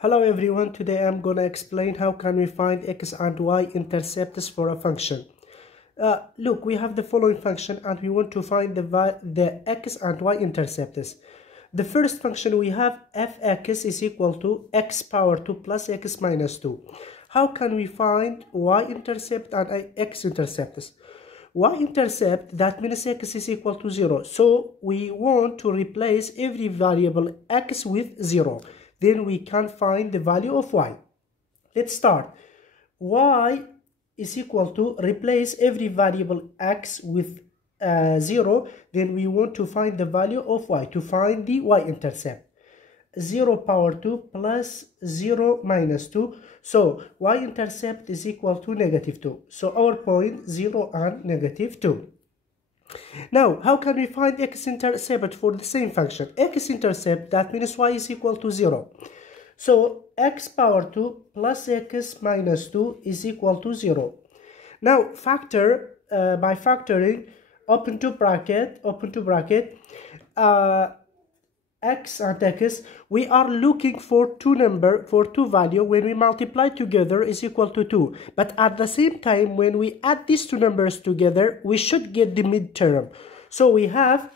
Hello everyone, today I'm gonna explain how can we find x and y intercepts for a function. Look, we have the following function and we want to find the x and y intercepts. The first function we have fx is equal to x power 2 plus x minus 2. How can we find y-intercept and x-intercepts? Y-intercept, that means x is equal to 0. So we want to replace every variable x with 0. Then we can find the value of y. Let's start. Y is equal to replace every variable x with 0. Then we want to find the value of y, to find the y-intercept. 0 power 2 plus 0 minus 2. So y-intercept is equal to negative 2. So our point 0 and negative 2. Now, how can we find x-intercept for the same function? X-intercept, that means y is equal to 0. So x power 2 plus x minus 2 is equal to 0. Now, factor, by factoring, open to bracket, x and x, we are looking for two value. When we multiply together is equal to 2, but at the same time when we add these two numbers together we should get the midterm. So we have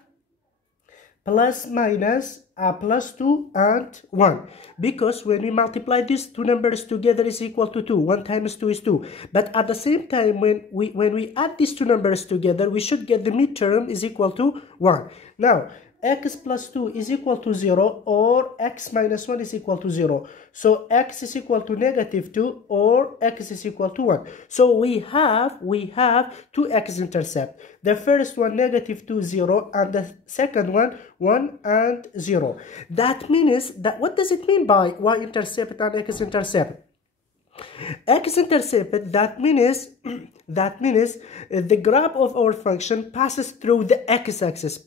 plus minus plus 2 and 1, because when we multiply these two numbers together is equal to 2. 1 times 2 is 2, but at the same time when we add these two numbers together we should get the midterm is equal to 1. Now x plus 2 is equal to 0, or x minus 1 is equal to 0. So x is equal to negative 2, or x is equal to 1. So we have two x-intercept. The first one negative 2, 0, and the second one 1 and 0. That means that, what does it mean by y-intercept and x-intercept? X-intercept, that means the graph of our function passes through the x-axis,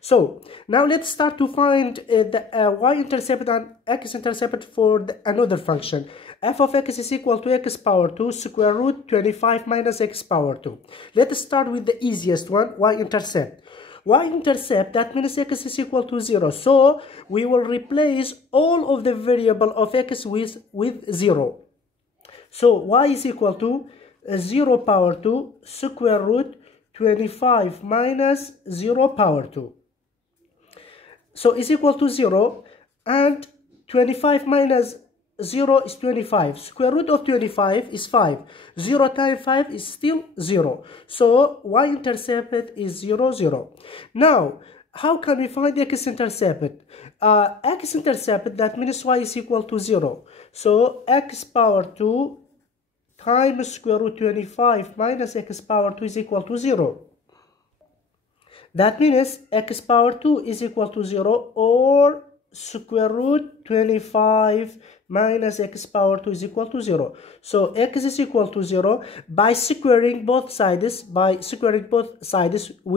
So now let's start to find the y-intercept and x-intercept for another function. F of x is equal to x power 2 square root 25 minus x power 2. Let's start with the easiest one, y-intercept. Y-intercept, that means x is equal to 0. So we will replace all of the variable of x with 0. So y is equal to 0 power 2 square root 25 minus 0 power 2. So it's equal to 0, and 25 minus 0 is 25. Square root of 25 is 5. 0 times 5 is still 0. So y-intercept is 0, 0. Now, how can we find x-intercept? X-intercept, that means y is equal to 0. So x power 2 times square root 25 minus x power 2 is equal to 0. That means x power 2 is equal to 0, or square root 25 minus x power 2 is equal to 0. So x is equal to 0. By squaring both sides, we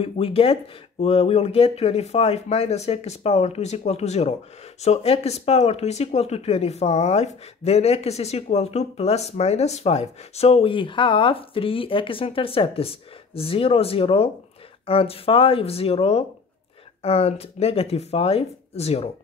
will get 25 minus x power 2 is equal to 0. So x power 2 is equal to 25, then x is equal to plus minus 5. So we have three x-intercepts, 0, 0, and 5, 0, and negative 5, 0.